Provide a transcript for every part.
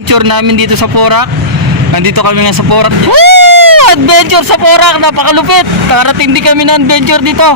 Adventure namin dito sa Porac. Nandito kami nga sa Porac. Woo! Adventure sa Porac, napakalupit. Nakarating din kami na adventure dito.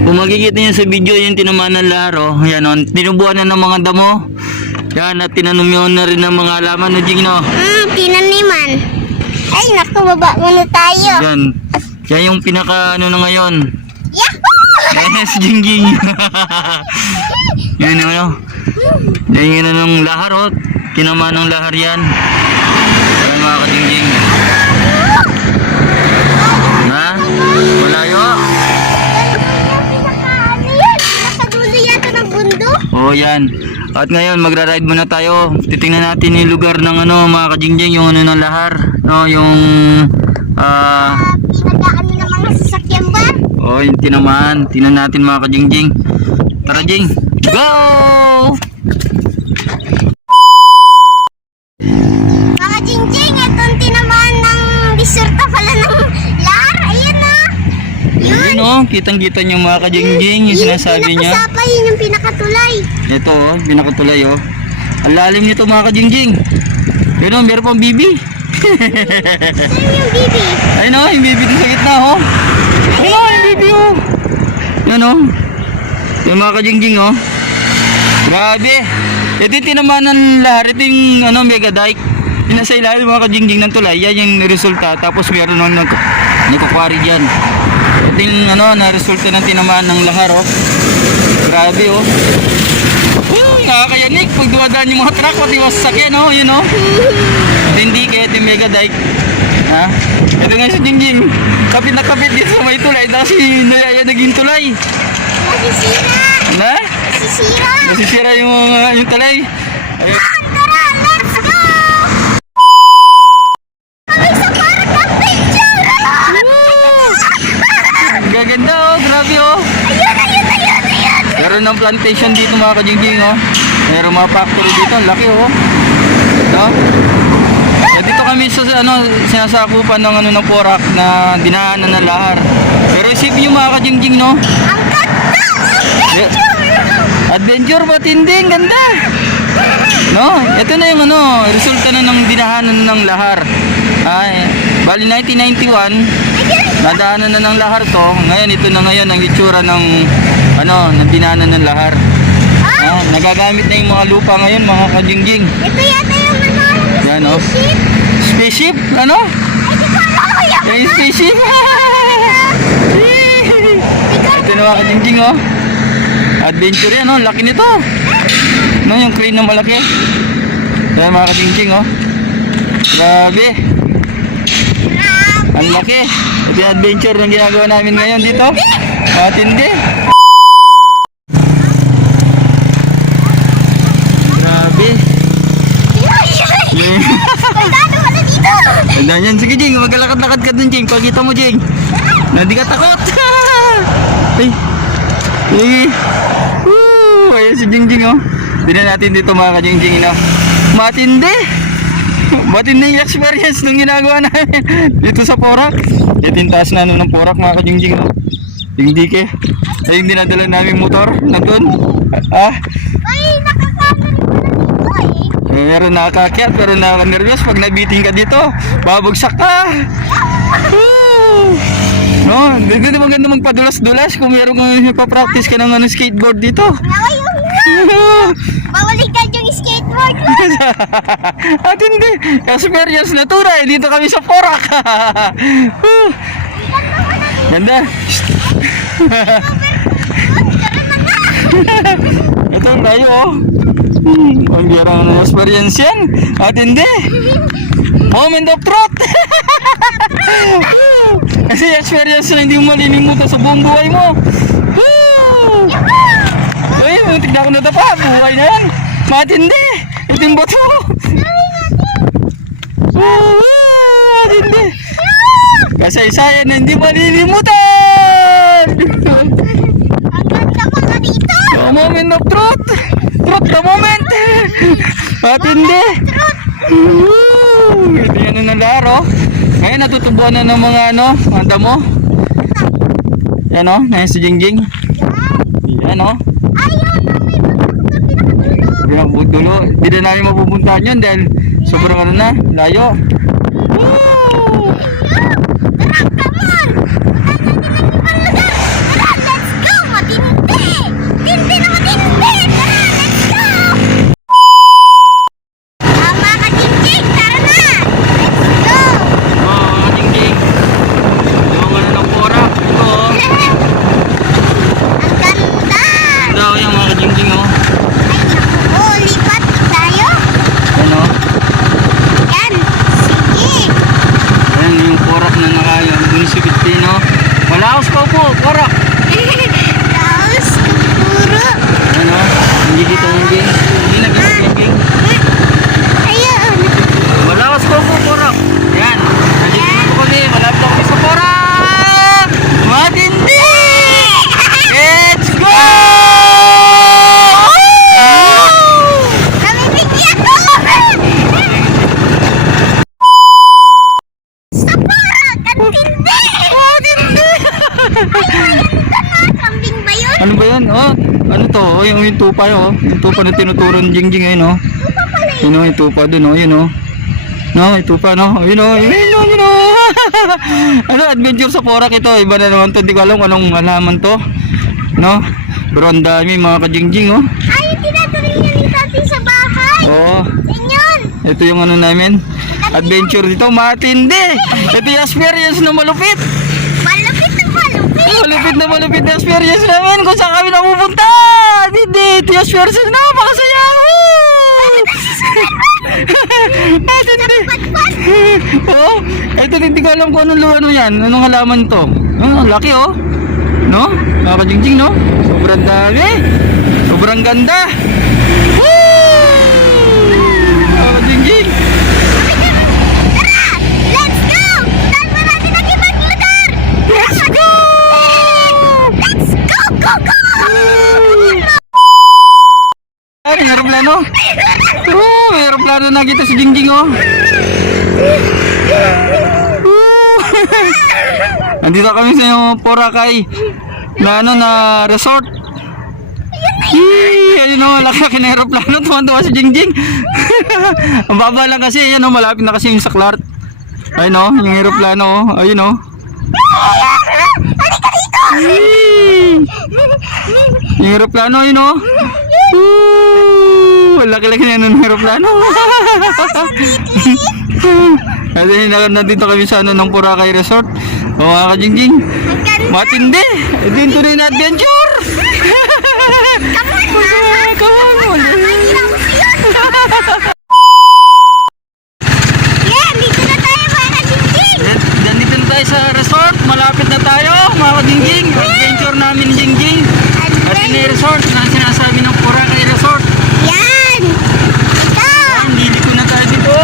Kung makikita niyo sa video yung tinamaan ng laro, yan o, tinubuan na ng mga damo. Yan, at tinanumiyon na rin ng mga halaman na Jing, no? Tinaniman. Ay, naku, baba muna tayo. Yan, yan yung pinaka ano na ngayon. Yahoo! Yes, Jing Jing. Yan o, yan yun ng lahar o, tinamaan ng lahar yan. Yan mga ka-Jing-Jing. Ha? Malayo? Oh, yan. At ngayon magra-ride muna tayo. Titingnan natin yung lugar ng ano mga ka-Jing-Jing, yung ano ng lahar, no, yung pinagaan ng mga sasakyan ba? oh, yung tinamaan. Tingnan natin mga ka-Jing-Jing. Tara, Jing. Go! Mga Jing-Jing, itong tinamaan ng bisurta pala ng lar. Ayan na. Yun oh, kitang-kita niyo mga ka-Jing-Jing, yung sinasabi niya. Pinakasapa, yun yung pinakatulay. Ito oh, pinakatulay oh. Ang lalim nito mga ka-Jing-Jing. Yun oh, meron pang bibi. Saan yung bibi? Ayun oh, yung bibi sa gitna oh. Ayun oh, yung bibi oh. Yan oh. Yung mga ka-Jing-Jing oh. Grabe. Ito yung tinamaan ng lahar. Ito yung ano, mega dike. Yung nasa ilalim mga ka-Jing-Jing ng tulay. Yan yung resulta. Tapos meron nung nagkukwari dyan. Ito yung ano, na resulta ng tinamaan ng lahar oh. Grabe oh. Uy, nakakayanig. Pag dumadaan yung mga truck, pati masasakyan oh. Yun oh. Hindi kaya ito yung mega dike. Ha? Ito nga si Jing-Jing. Kapit na kapit dito sa may tulay. Tapos nayaya naging tulay. Masisira. Na? Masisira. Nasisira yung tulay. Ayun. Tara, let's go! Kami sa parang adventure! Gaganda oh, grabe oh. Ayun! Meron ng plantation dito mga ka-Jing-Jing oh. Meron mga factory dito, ang laki oh. No? Eh, dito kami sa ano, sinasakupan ng ano ng Porac na dinaanan ng lahar. Pero isip niyo mga ka-Jing-Jing no? Ang ganda! Adventure matinding, ganda. No, ito na yung ano, resulta na ng dinahanan ng lahar. Ay, bali 1991, nadaanan na ng lahar to. Ngayon ito na ngayon ang itsura ng ano, ng dinahanan ng lahar. Nagagamit na yung mga lupa ngayon, mga ka-Jing-Jing. Ito yata yung ano, Yan oh. Spaceship, ano? ay di ko alam ko Yung spaceship. Ito na mga ka-Jing-Jing oh. Adventure yan oh, laki nito. No, yung crane na malaki. Yan mga ka-Jing-Jing oh. Grabe. Ang laki. Ito yung adventure na ginagawa namin ngayon dito. Matindi. Ganda yan. Sige, Jing. Maglalakad-lakad ka dun, Jing. Pagkita mo, Jing. Na di ka takot. Ay. Ay. Woo! Ayun si Jing Jing, oh. Tignan natin dito mga ka-Jing Jing, no? Matindi. Matindi yung experience nung ginagawa namin dito sa Porac. Ito yung taas na ng Porac, mga ka-Jing Jing, no? Yung dike. Ay, yung dinadala namin motor. Nandun. Ah. Ay, nakakakit ko na dito eh. Meron nakakakyat pero nakaka-nervous pag nabiting ka dito. Babagsak ka. Woo! No, hindi na maganda magpadulas-dulas kung meron kang ipapractice ka ng skateboard dito. Ngayon nga. Bawalikan yung skateboard ko. At hindi. Experience na tunay. Dito kami sa Porac. Woo! Ganda. Ito ang tayo, oh. Ang biyarang experience yan. At hindi. Moment of truth. Kasi experience na hindi mo malilimutan sa buong buhay mo. Uy, muntik na ako natapa. Buhay na yan. Matindi. Ito yung bato. Matindi. Kasaysayan na hindi malilimutan. Ang ganda mga dito. The moment of truth. Truth the moment. Matindi. Ito yan na laro. Ngayon natutubuan na ng mga mga damo. Yan o, ngayon si Jing Jing. Yan o. Pinakabutulo. Hindi na namin mapupuntahan yun dahil sobrang ano na, layo. Woo! Let's go! Matindi! Tindi na matindi! Tara, let's go! Mga ka-Jing-Jing, tara na! Let's go! Oo, mga Jing Jing. Yung ano ng Porac. Ito o. Ang ganda! Ito yung mga Jing Jing o. Ay, naku, lipat tayo! Yan o. Yan, sige! Yan yung Porac na nakaya. Munisipyo Pilipino. Malaos pa po, Porac. Taos, puro! Ano? Hindi dito yung Jing. Hindi nag-isip yung Jing. Ayun! Malawas ko po, Porac. Yan. Nandito po kami. Malapit ako sa Porac. Matindi! Let's go! Namimigyan ko! Sa Porac! Ang tindi! Matindi! Kambing ba yun? Ano ba yan? Oh, ano to? Oh, yung tupa yun. Oh. Yung tupa na tinuturo ng Jing Jing ayun, oh. Lupa pala yun. Yun, oh, yung tupa dun, oh. Yun, oh. No, yung tupa, no? Yun, oh. Yun, oh, yun, oh. Ano, adventure sa Porac ito. Iba na naman to. Hindi ko alam kung anong halaman to. No? Pero ang dami mga ka-Jing Jing, oh. Ay, yung tinatuloy niya ni Tati sa bahay! Oo. Yun yun! Ito yung ano namin. Adventure dito. Matindi! Ito yung experience na malupit. Malupit na malupit! Malupit na experience namin kung saan kami napupunta. Hindi, ito yung experience na napakasaya. Matindi. Patpat! Oo. Ito hindi ko alam kung ano yan. Anong halaman to. Oh, laki oh. No? Mga ka-Jing Jing, no? Sobrang dami. Sobrang ganda. Woo! Mga ka-Jing Jing. Tara! Let's go! Saan ba natin ang ibang lugar? Let's go! Let's go! Go! Go! Ay, may aeroplano. Oo, may aeroplano na kita si Jing Jing, oh. Woo! Nandito kami sa Boracay na ano na resort. Ayun o, laki na aeroplano. Tuwan-tuwa si Jing Jing. Ang baba lang kasi, ayun o, malapit na kasi yung saklar. Ayun o, yung aeroplano o. Ayun o. Halika dito! Yung aeroplano, ayun o. Laki-laki na yung aeroplano. Kasi nandito kami sa ano ng Boracay Resort. O mga ka-Jing Jing. Ang ganda! Matindi! Ito yung tunay na adventure! Come on, mama! Come on! Mahirap ko yun! Yeah, dito na tayo mga ka-Jing-Jing! Nandito na tayo sa resort. Malapit na tayo mga ka-Jing Jing. Adventure namin ni Jing Jing. At yun yung resort na sinasabi ng Boracay Resort. Yan! Ito! Hindi ko na tayo dito.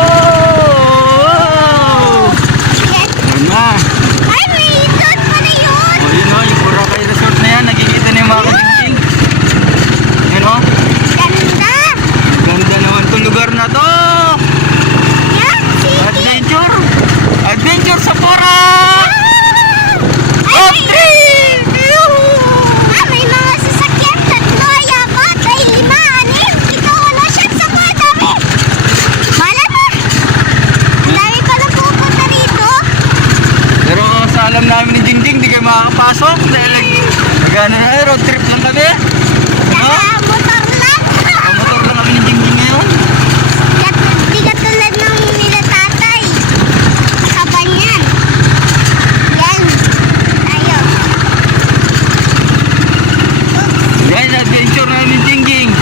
makapasok dahil nagano na, road trip lang kami. No? Motor lang. Motor lang kami ni Jingjing ngayon. Di katulad ng nila tatay. Kaban yan. Yan. Tayo. Guys, adventure na ni Jingjing.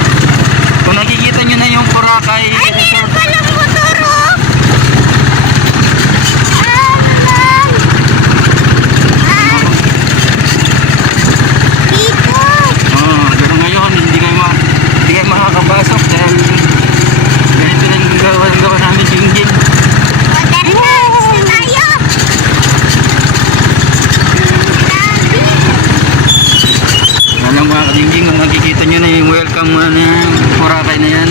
Kung nakikita nyo na yung Boracay Ay, meron Resort. palang motor, oh. Lang. Dito. Pero ngayon, hindi kayo makakapasok dahil ganito lang yung gawa namin Jingjing. O, tara na. Gusto tayo. Grabe. Alam mga Jingjing, kung nakikita nyo na yung welcome Boracay na yan.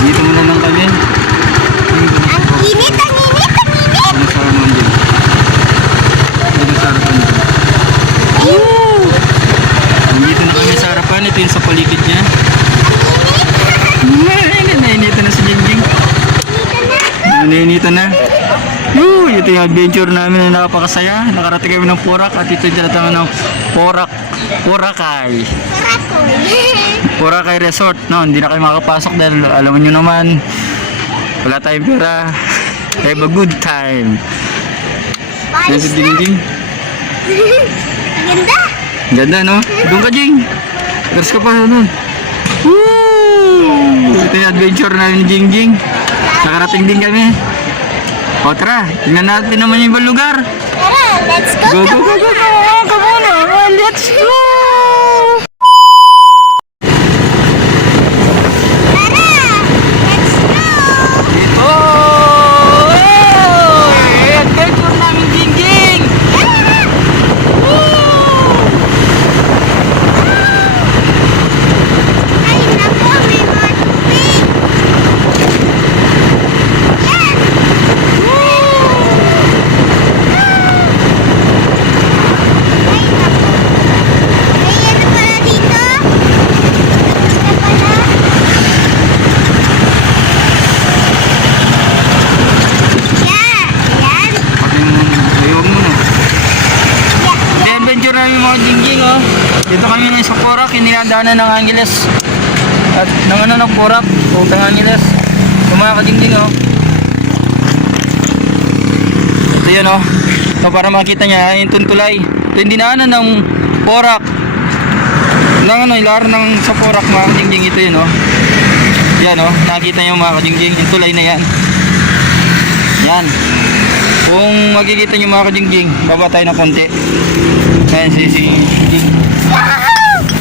Dito muna lang kami. Ang init, ang init, ang init. Ano sa naman din? Ano sa harapan dito? Nandito na kami sa harapan. Ito yung sa paligid niya. Nainita na si Jingjing. Nainita na. Ito yung adventure namin na nakapakasaya. Nakarating kami ng Porac at ito yung tinatawag ng Boracay. Boracay Resort. No, hindi na kayo makapasok dahil alam nyo naman wala tayong pera. Have a good time. Yan si Jingjing. Ang ganda. Ganda no? Doon ka Jing. Terus ka pa doon. Woo! Ito yung adventure namin ni Jingjing. Nakarating din kami. O tara, tingnan natin naman yung ibang lugar. Tara, let's go. Go, go, go, go, go. Come on, let's go. Tara, let's go. Ito. Adventure namin Jingjing. Ay, naku, may mga tubig. Yan. Ay, naku. May ano pala dito? Ano pala? Yan. Yan. Pati mo, ayog mo no. Yan. May adventure namin mga Jingjing oh. Dito kami ngayon sa Porac, inihadaanan ng Angeles. At ng ano ng Porac, Utang Angeles. Yung mga ka-Jingjing oh. Ito yan oh. So para makita niya, yung tuntulay. Ito yung dinaanan ng Porac. Ng ano, ilar ng sa Porac mga ka-Jingjing, ito yun oh. Yan oh, nakita niyo mga ka-Jingjing, yung tulay na yan. Yan. Kung makikita niyo mga ka-Jingjing, baba tayo ng konti. Yan si Jingjing.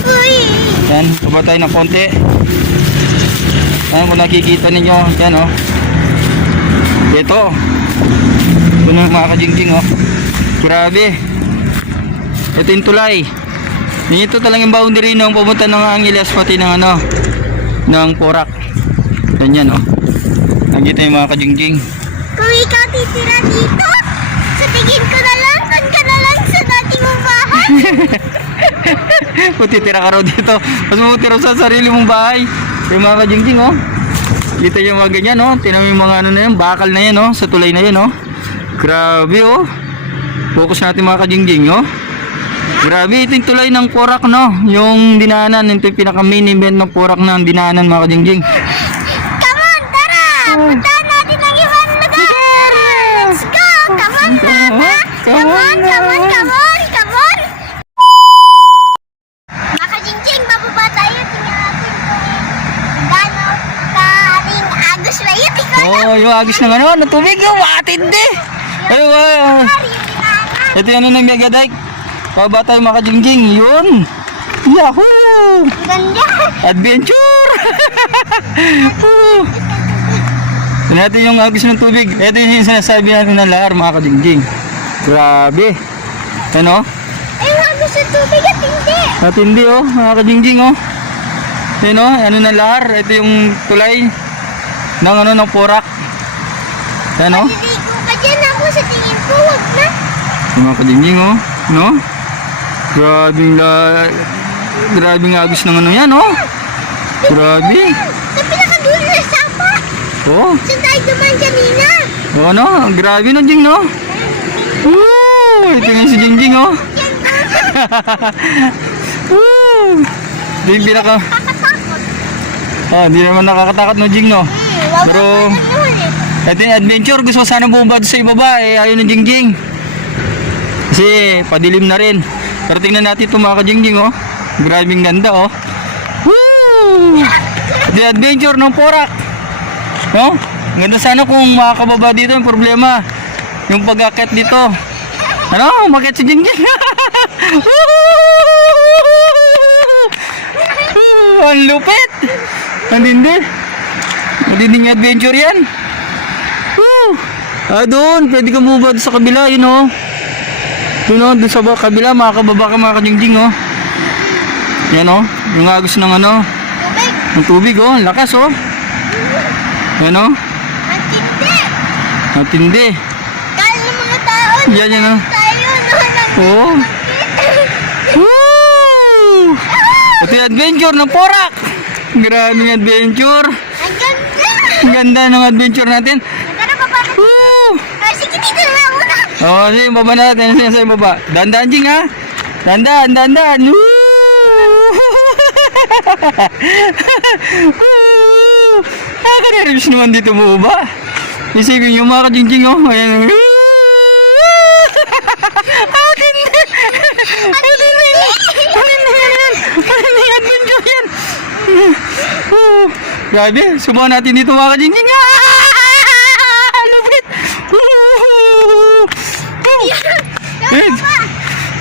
Uy. Yan, baba tayo ng konti. Yan, kung nakikita ninyo, yan oh. Ito. Ito na mga ka-Jingjing oh. Grabe. Ito yung tulay. Ito talagang boundary nung pumunta ng Angeles pati ng ano, ng Porac. Yan oh. Nakita yung mga ka-Jingjing. Kung ikaw titira dito, sa tingin ko na lang, doon ka na lang sa dati mong bahay. Kung titira ka raw dito, mas mabuti raw sa sarili mong bahay. Yung mga ka-Jingjing oh. Kita yung mga ganyan oh. Tinan mo yung mga ano na yun, bakal na yan oh, sa tulay na yun oh. Grabe oh. Focus natin mga ka-Jingjing oh. Grabe, ito yung tulay ng Porac no. Yung dinaanan, ito yung pinaka main event ng Porac na ang dinaanan mga ka-Jingjing. Come on, tara! Puntahan natin ang ibang lugar! Let's go! Come on, mama! Come on, come on, come on, come on! Mga ka-Jingjing, bababa tayo. Tingnan natin kung gano'n karing agos ba yun? Oh, yung agis ng ano, ng tubig yung matindi. Ay, wow. Ito yung ano ng Mega Dike. Pababa tayo mga ka-Jingjing, yun. Yahoo! Ang ganda! Adventure! Woo! Ito natin yung agis ng tubig. Ito yung sinasabi natin ng lahar mga ka-Jingjing. Grabe. Ano? Ay, yung agos ng tubig at hindi! At hindi oh, mga ka-Jingjing oh. Ano, ano ng lahar. Ito yung tulay ng ano ng Porac. Ano? Maliligo ka dyan ako sa tingin ko, wag na. Mga ka-Jingjing oh. No? Grabing agos ng ano yan oh. Grabe. Sa pinakadulo na sapa. Oh. Saan tayo duman kanina? Oh no, grabe no Jing no. Woo! Ito nga si Jingjing oh. Yan Woo! Ito yung pinaka... Kakatakot. Di naman nakakatakot no, Jing, no? Pero- Ito yung adventure. Gusto ko sana bumaba sa ibaba. Ayaw na Jingjing. Kasi padilim na rin. Pero tingnan natin ito mga ka-Jingjing, oh. Grabing ganda, oh. Woo! The adventure ng Porac. No? Ganda sana kung makakababa dito. Yung problema, yung pag-akit dito. Ano? Umakit si Jingjing. Ang lupit. Ang dindi. Madinding adventure yan. Woo! Doon. Pwede ka bumaba sa kabila. Yun, oh. Doon, oh. Doon sa kabila. Makakababa ka mga ka-Jingjing, oh. Yan, oh. Yung agos ng ano. Tubig. Ng tubig, oh. Ang lakas, oh. Yan, oh. Matindi. Matindi. Kala ng mga tao. Yan, yan, oh. Tayo na. Oo. Woo! Ito yung adventure ng Porac. Maraming adventure. Ang ganda. Ang ganda ng adventure natin. Tara, baba. Woo! Sige, dito na muna. Oo, sige, baba natin. Sige, sa baba. Dandan, Jing, ha? Dandan, dandan. Woo! Woo! Nakaka-nervous naman dito bumaba. Isipin yung mga ka-Jingjing, oh. Ayan. Adventure yan. Grabe, subukan natin dito mga ka-Jingjing. Lupit. Wait.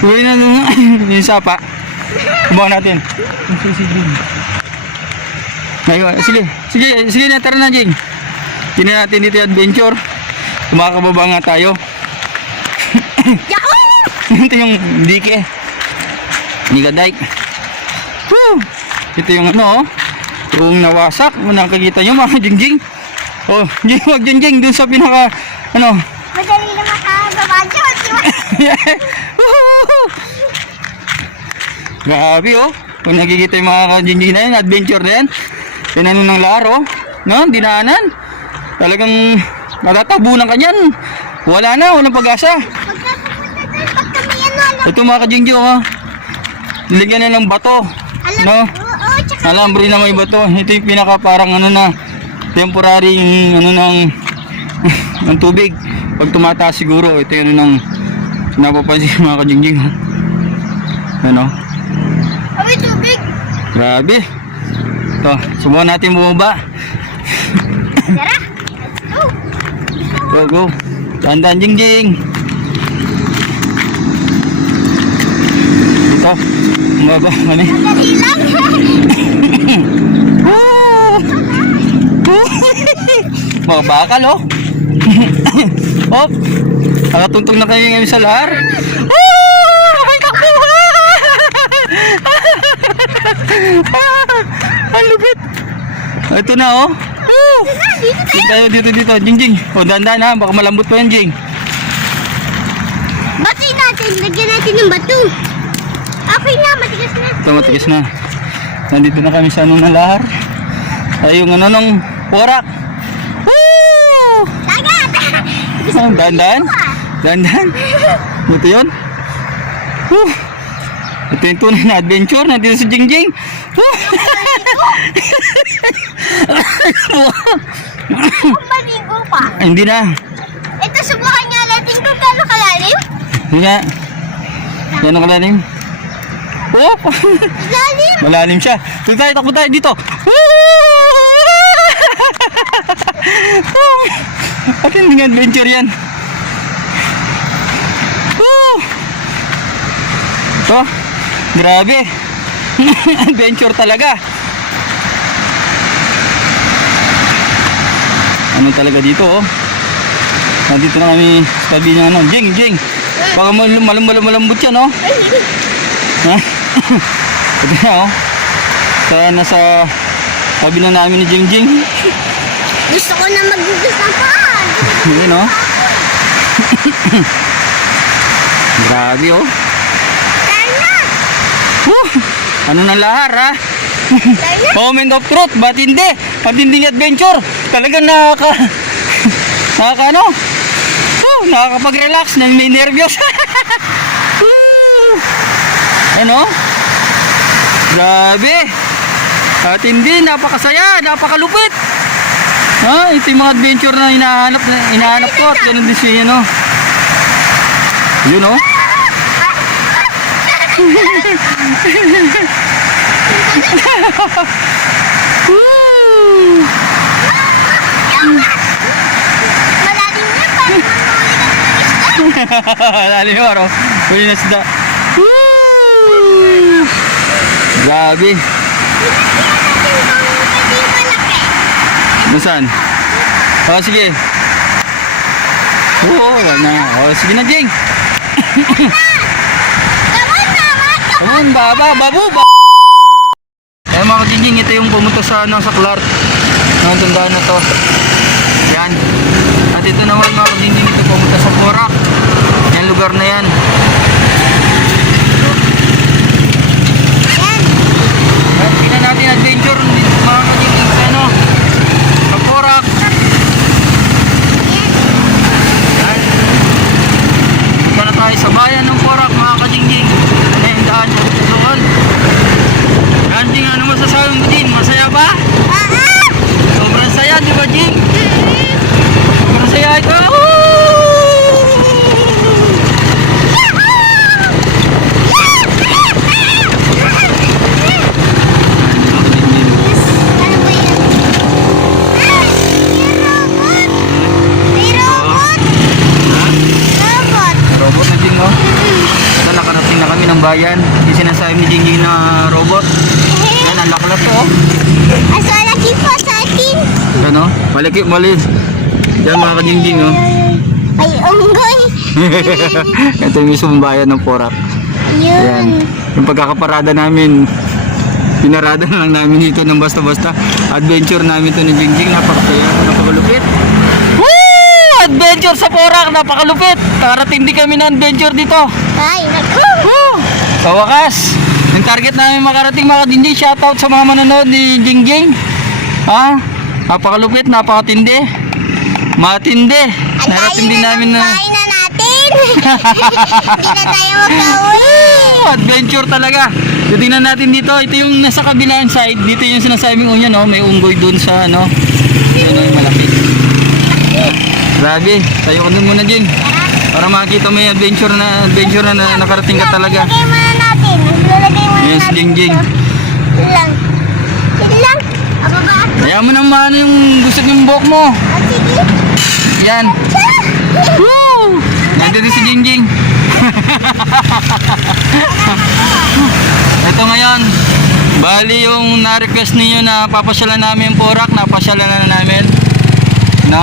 Uwi na yung sapa. Subukan natin. Sige, sige, sige na, tara na, Jing. Tingnan natin dito yung adventure. Kumakababa nga tayo. Yahoo! Ito yung dike. Nika dike. Woo! Ito yung ano, oh. Yung nawasak. Nakakita nyo mga Jingjing. Oh, Jing, wag Jingjing. Dun sa pinaka, ano. Madali na makababa dyan. Woo! Grabe, oh. Kung nakikita yung mga Jingjing na yan, adventure na yan. Pinano ng laro. No, dinaanan. Talagang matatabunan ka dyan. Wala na, walang pag-asa. Pagkapunta doon, pag kami ano, Ito mga ka-Jingjing, oh. Nilagyan na ng bato. alam, No? oo, tsaka Alambre na may bato. Ito yung pinaka parang ano na temporary yung ano ng ng tubig. Pag tumataas siguro, ito yung ano ng napapansin mga ka-Jingjing. Ano? awi tubig. Grabe. Ito, subukan natin bumaba. Tara, let's go. Go, go. Tandaan, Jingjing. Ito, bumaba kami. Madali lang. Mga bakal, oh. Oh, nakatuntong na kayo ngayon sa lahar. May takbo! Ang lupit. Ito na, oh. Dito tayo, dito. Jingjing. O, dandan ha. Baka malambot pa yan, Jing. Batiin natin, lagyan natin ng bato. Okay na, matigas na. Ito, matigas na. Nandito na kami sa ano na lahar. Ay, yung ano ng Porac. Woo! Dagat! Dandan. Dandan. Ito yun. Woo! Ito yung tunay na adventure nandito sa Jingjing. Woo! Kung maligo pa. Hindi na. Ito, subukan niya natin kung gano'n kalalim. Hindi na. Gano'ng kalalim? Oh! Lalim! Malalim siya. Takbo tayo dito. At hindi adventure yan. Ito. Grabe. Adventure talaga. Ano talaga dito, oh. Nandito na kami sa tabi ng ano. Jing. Baka malambot yan, oh. Ha? Ito na, oh. Kaya nasa tabi na namin ni Jingjing. Gusto ko na magugas ng paan. Yun, oh. Grabe, oh. Tara! Ano na lahar, ha? Tara! Moment of truth, ba't hindi? Matinding adventure. Talagang ano? Nakakapag-relax, na may nervyos. Ano? Grabe. At hindi, napakasaya, napakalupit. Ha? Ito yung mga adventure na hinahanap ko at ganun din si ano. Yun oh. Woo! Malalim yan, parang mahuli ka ng isda. Lalim mo, aro. Huli na sida. Woo! Grabe. Pinagyan natin kung pwede malaki. Nasaan? O, sige. Oo, wala na. O, sige na, Jing. Come on, babu, Eh, mga Jing, ito yung pumunta sa, sa Clark. Ang tandaan na to. Yan. At ito naman, mga Jing, ito pumunta sa Porac. Yan lugar na yan. At tingnan natin adventure dito, mga Jing, sa ano, sa Porac. Yan. Punta na tayo sa bayan ng Porac, mga Kajingjing. Ano yung daan sa tutulungan? Yan, Jing, ano masasabi mo, Jing? Masaya ba? Sobrang saya, di ba, Jing? Sobrang saya ito. Ano ba yan? May robot! Robot! Robot na, Jing, oh. Ito, nakarating na kami ng bayan. Yung sinasabi ni Jing na robot. Yan, ang laklat to, oh. Asa lagi po sa atin? Ano? Malaki, mali. Yan, mga Kajingjing, oh. Ay, unggoy! Ito yung mismong bayan ng Porac. Ayan. Yun. Yung pagkakaparada namin, pinarada na lang namin dito ng basta-basta. Adventure namin to ni Jingjing, napakasaya, napakalupit. Woo! Adventure sa Porac, napakalupit. Karating din kami ng adventure dito. Ay, naku! Woo! Sa wakas, yung target namin makarating mga Jingjing, shoutout sa mga manonood ni Jingjing. Ha? Napakalupit, napakatindi. Matindi. Narating din namin na... Kain na natin! Hindi na tayo magkauwi! Adventure talaga. Titingnan natin dito. Ito yung nasa kabilang side. Dito yung sinasabing unyan, no? May unggoy dun sa ano. Ano yung malaki. Grabe. Tayo ka dun muna, Jing. Para makita mo yung adventure na nakarating ka talaga. Lagay muna natin. Lalagay muna Yes, natin. Jingjing. Yun lang. Yun lang. Ababa. Kaya mo nang maano yung gusto yung buhok mo. Ah, sige. Yan. Woo! Nandito si Jingjing. Ito ngayon. Bali yung na-request ninyo na papasyalan namin yung Porac, napasyalan na namin. No?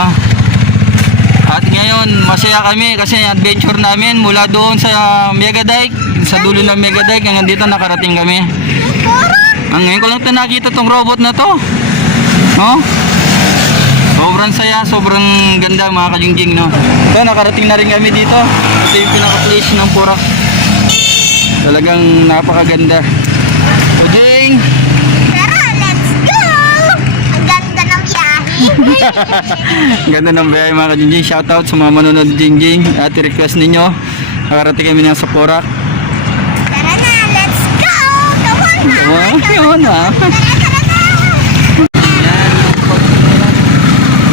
At ngayon, masaya kami kasi adventure namin mula doon sa Megadike, sa dulo ng Megadike, hanggang dito nakarating kami. Ngayon ko lang ito nakita tong robot na to. No? Sobrang saya, sobrang ganda mga Kajingjing, no? So, nakarating na rin kami dito. Ito yung pinaka-place ng Porac. Talagang napakaganda. So, Jing! Tara, let's go! Ang ganda ng biyahe. Ganda ng biyahe mga Kajingjing. Shoutout sa mga manonood Jingjing. At i-request ninyo. Nakarating kami na sa Porac. Tara na, let's go! Come on na! Yun ha. Tara, tara, tara! Yan.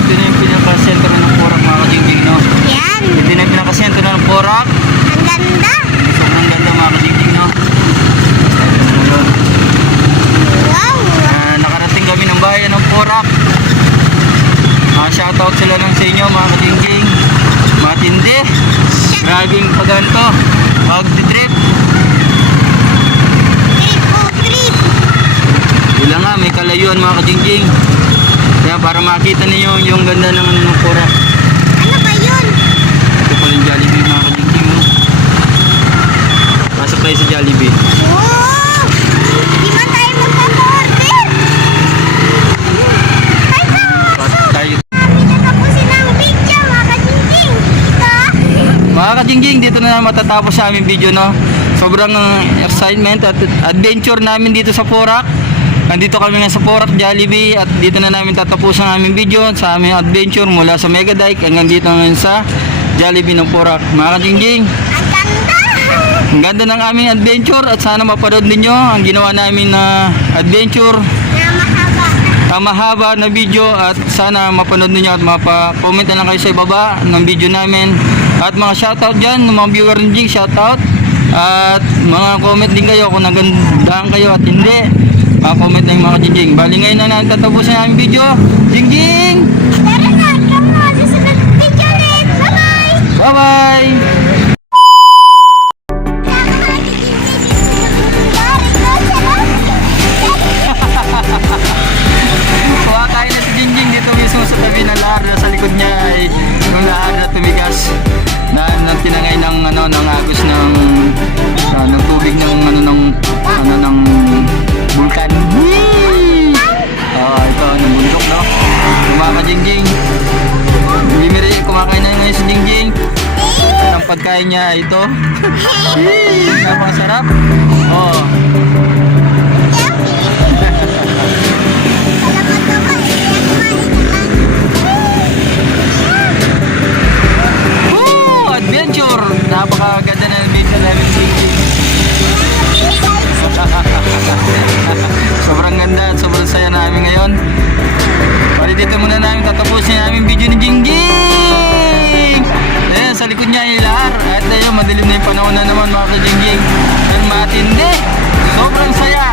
Ito na yung pinaka-sentro ng Porac mga Kajingjing, no? Yan, Ito na yung pinaka-sentro ng Porac. ang ganda! Sobrang ganda mga Kajingjing, no? Wow! Nakarating kami ng bayan ng Porac. Shoutout sila lang sa inyo mga Kajingjing. Matindi. Grabing paganto. Mag-trip. Trip po, trip! Wala nga, may kalayuan mga Kajingjing. Kaya para makita niyo yung ganda ng ano ng Porac. Ano ba yun? Ito pala yung Jollibee mga Kajingjing, no? Pasok tayo sa Jollibee. Wow! Di ba tayo magpapa-order? Ay, Pasok tayo. kami natapusin ang video, mga kajingjing. Ito? Mga Kajingjing, dito na matatapos sa aming video, no? Sobrang excitement at adventure namin dito sa Porac. Nandito kami nga sa Porac Jollibee at dito na namin tatapusan ang aming video sa aming adventure mula sa Megadike hanggang dito ngayon sa Jollibee ng Porac. Mga Kajingjing, Ang ganda! Ang ganda ng aming adventure at sana mapanood ninyo ang ginawa namin na adventure. Na mahaba. Mahaba na video at sana mapanood ninyo at mapa-comment na lang kayo sa ibaba ng video namin. At mga shoutout dyan, ng mga viewer ng Jing, shoutout. At mga comment din kayo kung nagandaan kayo at hindi. Mga comment na yung mga Jingjing. Bali ngayon na natatapos na aming video. Jingjing! Tara na, come on. Susunod video ulit. Bye-bye. Bye-bye! Kumakain na si Jingjing dito mismo sa tabi ng lahar. Sa likod niya ay yung lahar na tumigas na tinangay ng ng agos ng tubig ng bulkan. Ito ng bundok, no? Jingjing. Kumakain na ngayon si Jingjing. Ang pagkain niya ay ito. Napakasarap. Oh. Adventure! Napakaganda na adventure namin si Jingjing. Sobrang ganda at sobrang saya namin ngayon. Bali dito muna namin tatapusin namin video ni Jingjing. Ayan, sa likod niya ay lahar. At ayun, madilim na yung panahon na naman mga ka-Jingjing. At matindi. Sobrang saya.